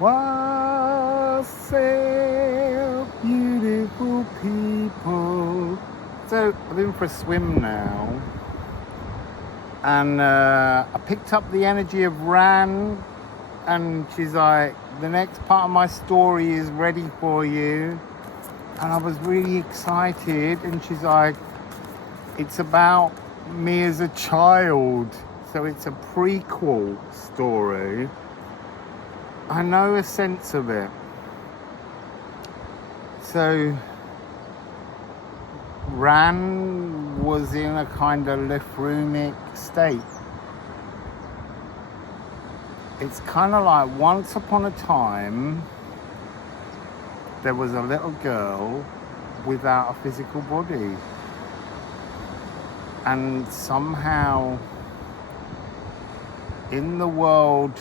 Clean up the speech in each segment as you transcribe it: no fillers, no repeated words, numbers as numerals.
Wassail, beautiful people. So I've been for a swim now, and I picked up the energy of Ran, and she's like, the next part of my story is ready for you. And I was really excited, and she's like, it's about me as a child, so it's a prequel story. I know a sense of it. So Ran was in a kind of Liffrumic state. It's kind of like once upon a time there was a little girl without a physical body, and somehow in the world,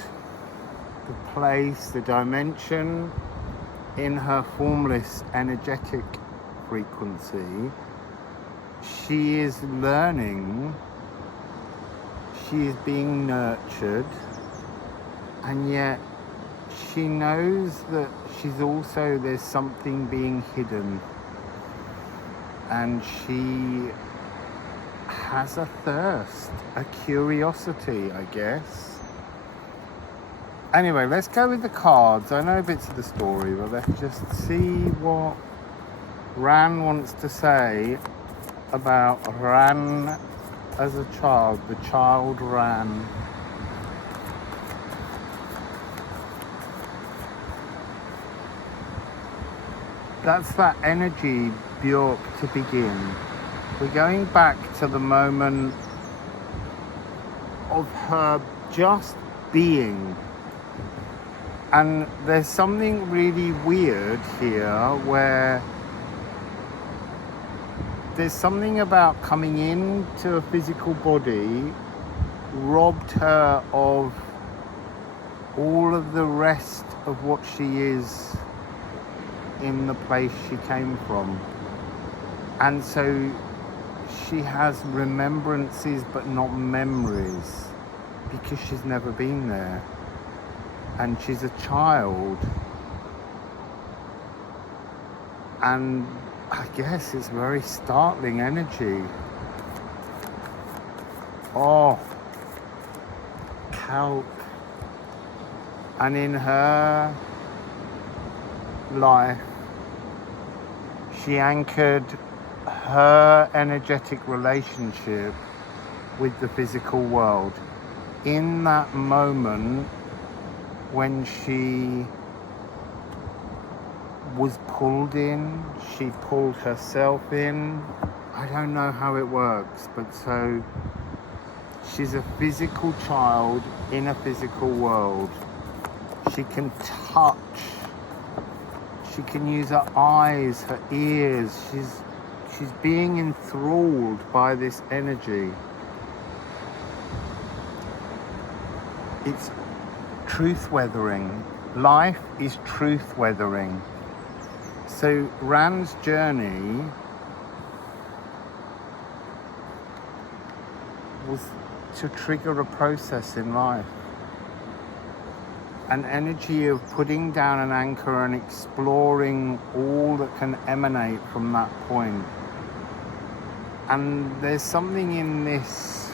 the place, the dimension, in her formless energetic frequency, she is learning, she is being nurtured, and yet she knows that there's something being hidden, and she has a thirst, a curiosity, I guess. Anyway, let's go with the cards. I know bits of the story, but let's just see what Ran wants to say about Ran as a child, the child Ran. That's that energy, Bjork, to begin. We're going back to the moment of her just being. And there's something really weird here where there's something about coming into a physical body robbed her of all of the rest of what she is in the place she came from. And so she has remembrances but not memories because she's never been there. And she's a child. And I guess it's very startling energy. Oh, Kelp. And in her life, she anchored her energetic relationship with the physical world. In that moment when she was pulled in, she pulled herself in. I don't know how it works, but so she's a physical child in a physical world. She can touch. She can use her eyes, her ears. She's being enthralled by this energy. It's truth weathering. Life is truth weathering. So Ran's journey was to trigger a process in life. An energy of putting down an anchor and exploring all that can emanate from that point. And there's something in this,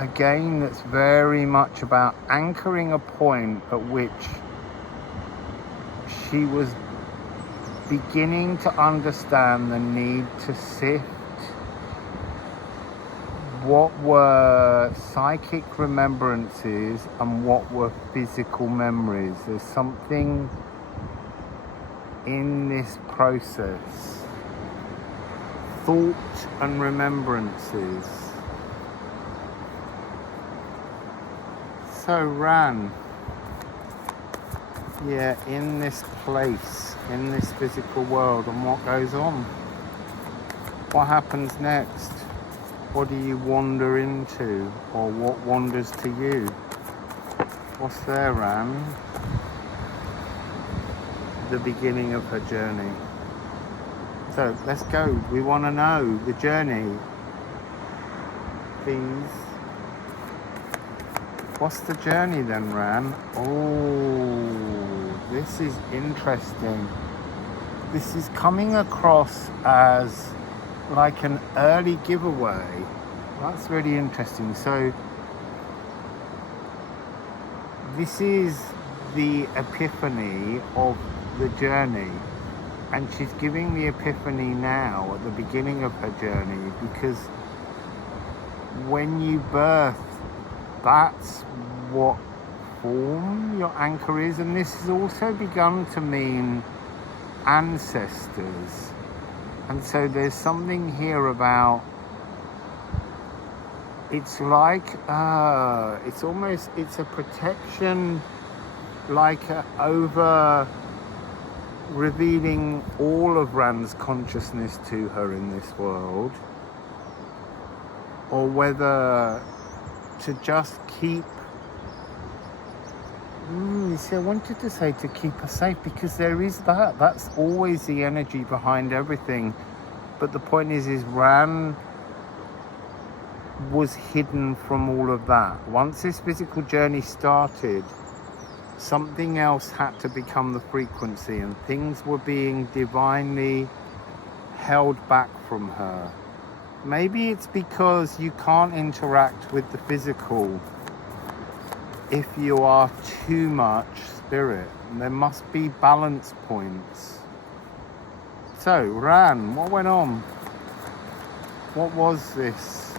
again, that's very much about anchoring a point at which she was beginning to understand the need to sift what were psychic remembrances and what were physical memories. There's something in this process. Thought and remembrances. So Ran, in this place, in this physical world, and what goes on? What happens next? What do you wander into, or what wanders to you? What's there, Ran? The beginning of her journey. So let's go. We want to know the journey. Please. What's the journey then, Ran? Oh. this is interesting. This is coming across as like an early giveaway. That's really interesting. So this is the epiphany of the journey, and she's giving the epiphany now at the beginning of her journey, because when you birth, that's what form your anchor is. And this has also begun to mean ancestors. And so there's something here about, it's like it's a protection, like over revealing all of Rand's consciousness to her in this world, or whether to just keep, see, I wanted to say to keep her safe, because there is that's always the energy behind everything. But the point is Ran was hidden from all of that. Once this physical journey started, something else had to become the frequency, and things were being divinely held back from her. Maybe it's because you can't interact with the physical if you are too much spirit. There must be balance points. So, Ran, what went on? What was this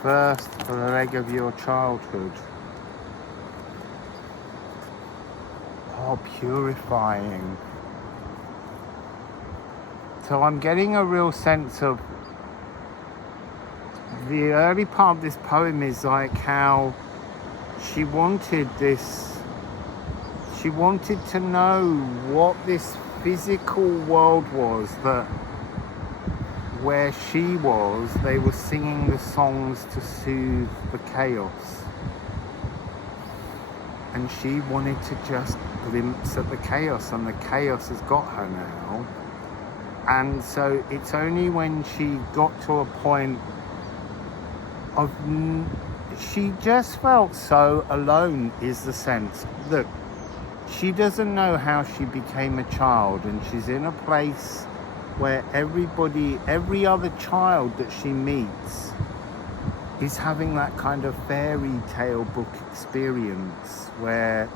first leg of your childhood? Oh, purifying. So I'm getting a real sense of the early part of this poem is like how she wanted to know what this physical world was, that where she was, they were singing the songs to soothe the chaos. And she wanted to just glimpse at the chaos, and the chaos has got her now. And so it's only when she got to a point of, she just felt so alone, is the sense. Look, she doesn't know how she became a child, and she's in a place where every other child that she meets is having that kind of fairy tale book experience where,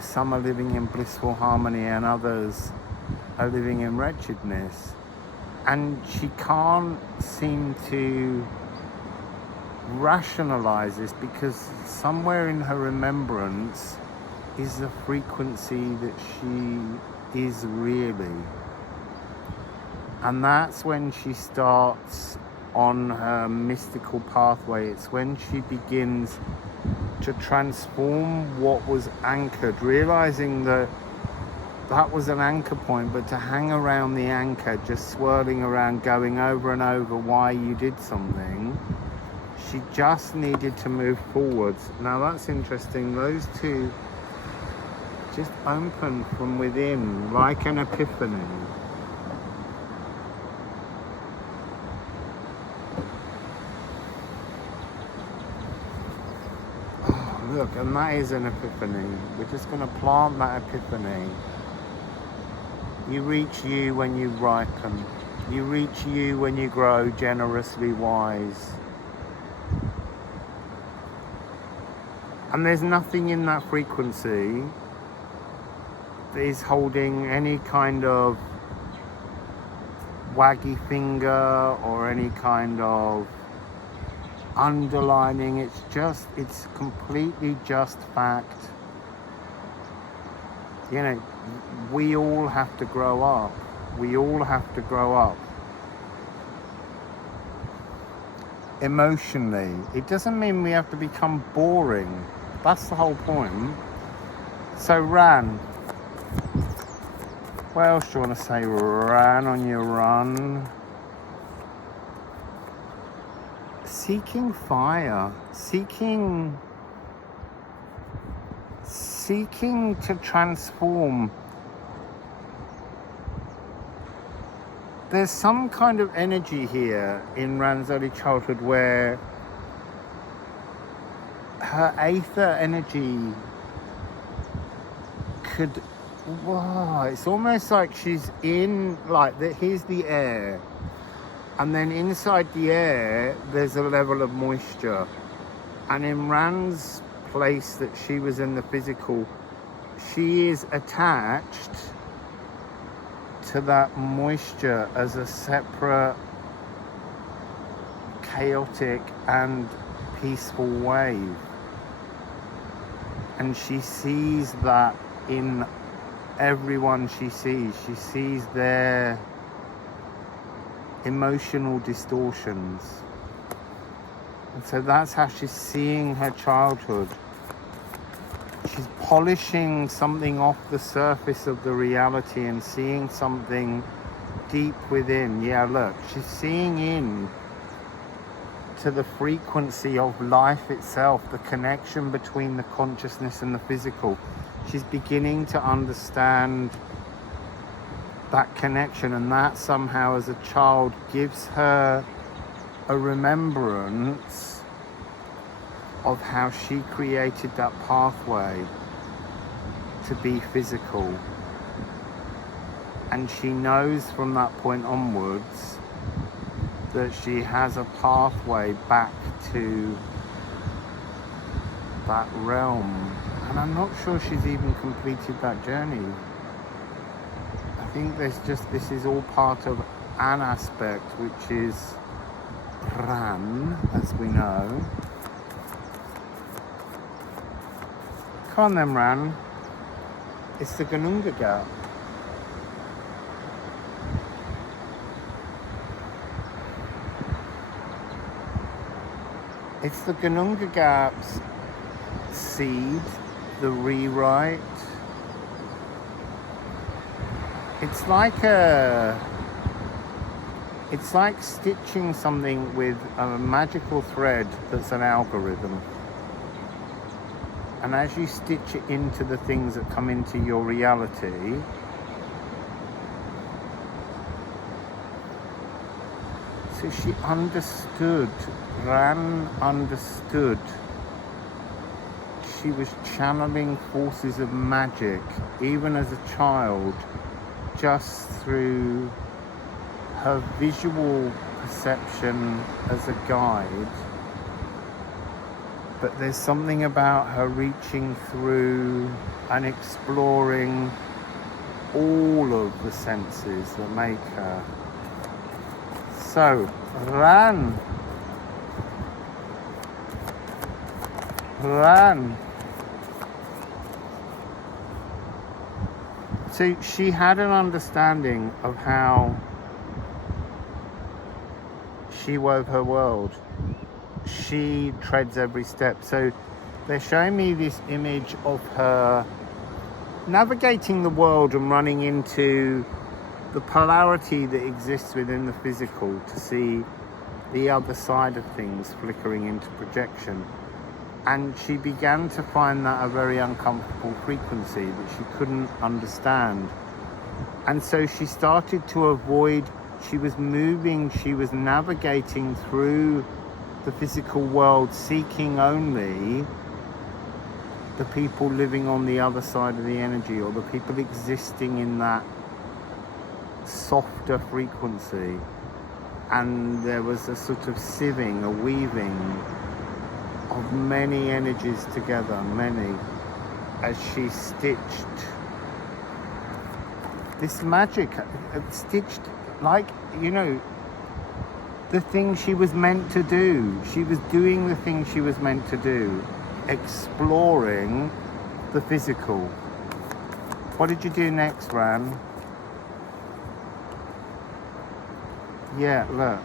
some are living in blissful harmony and others are living in wretchedness. And she can't seem to rationalize this, because somewhere in her remembrance is the frequency that she is really. And that's when she starts on her mystical pathway. It's when she begins to transform what was anchored, realizing that was an anchor point, but to hang around the anchor, just swirling around, going over and over why you did something, she just needed to move forwards. Now that's interesting. Those two just open from within like an epiphany. Oh, look, and that is an epiphany. We're just going to plant that epiphany. You reach you when you ripen. You reach you when you grow generously wise. And there's nothing in that frequency that is holding any kind of waggy finger or any kind of underlining. It's completely just fact. We all have to grow up. We all have to grow up. Emotionally. It doesn't mean we have to become boring. That's the whole point. So Ran, what else do you want to say? Ran on your run. Seeking fire. Seeking to transform. There's some kind of energy here in Ran's early childhood where her aether energy could, wow, it's almost like she's in, like, here's the air. And then inside the air, there's a level of moisture. And in Ran's place that she was in the physical, she is attached to that moisture as a separate, chaotic and peaceful wave. And she sees that in everyone she sees. She sees their emotional distortions. And so that's how she's seeing her childhood. She's polishing something off the surface of the reality and seeing something deep within. Yeah, look, she's seeing in to the frequency of life itself, the connection between the consciousness and the physical. She's beginning to understand that connection, and that somehow as a child gives her a remembrance of how she created that pathway to be physical. And she knows from that point onwards that she has a pathway back to that realm. And I'm not sure she's even completed that journey. I think there's just, this is all part of an aspect, which is Ran, as we know. Come on then, Ran. It's the Gununga Gap. It's the Gununga Gap's seed, the rewrite. It's like stitching something with a magical thread that's an algorithm. And as you stitch it into the things that come into your reality, so she understood, Ran understood. She was channeling forces of magic, even as a child, just through her visual perception as a guide. But there's something about her reaching through and exploring all of the senses that make her. So, Ran. So she had an understanding of how she wove her world. She treads every step. So they're showing me this image of her navigating the world and running into the polarity that exists within the physical to see the other side of things flickering into projection. And she began to find that a very uncomfortable frequency that she couldn't understand. And so she started to avoid, she was moving, she was navigating through the physical world, seeking only the people living on the other side of the energy, or the people existing in that softer frequency. And there was a sort of sieving, a weaving of many energies together, many, as she stitched this magic, stitched like, you know, the thing she was meant to do. She was doing the thing she was meant to do, exploring the physical. What did you do next, Ran? Yeah, look.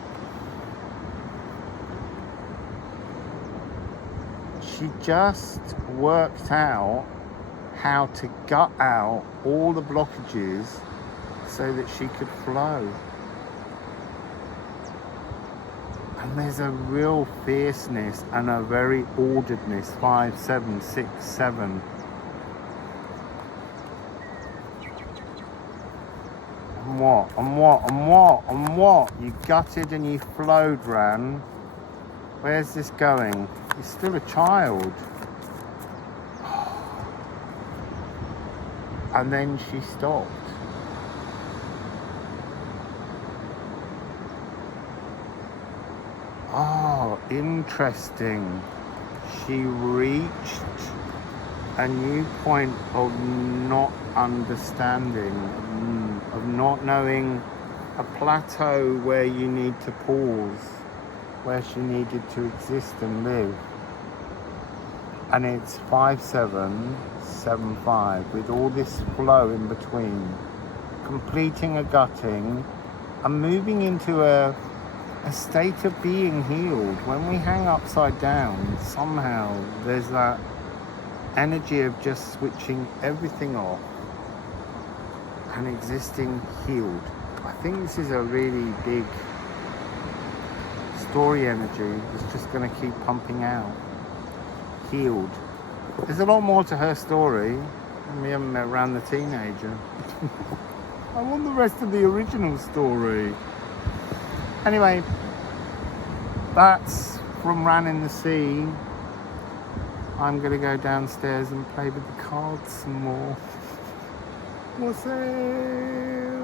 She just worked out how to gut out all the blockages so that she could flow. And there's a real fierceness and a very orderedness. 5, 7, 6, 7. And what? And what? And what? And what? You gutted and you flowed, Ran. Where's this going? You're still a child. and then she stopped. Oh, interesting. She reached a new point of not understanding, of not knowing a plateau where you need to pause, where she needed to exist and live. And it's 5775 with all this flow in between, completing a gutting and moving into a state of being healed. When we hang upside down, somehow there's that energy of just switching everything off and existing healed. I think this is a really big story energy that's just going to keep pumping out. Healed. There's a lot more to her story, and we haven't met Ran the teenager. I want the rest of the original story. Anyway, that's from Ran in the Sea. I'm going to go downstairs and play with the cards some more. Wassail.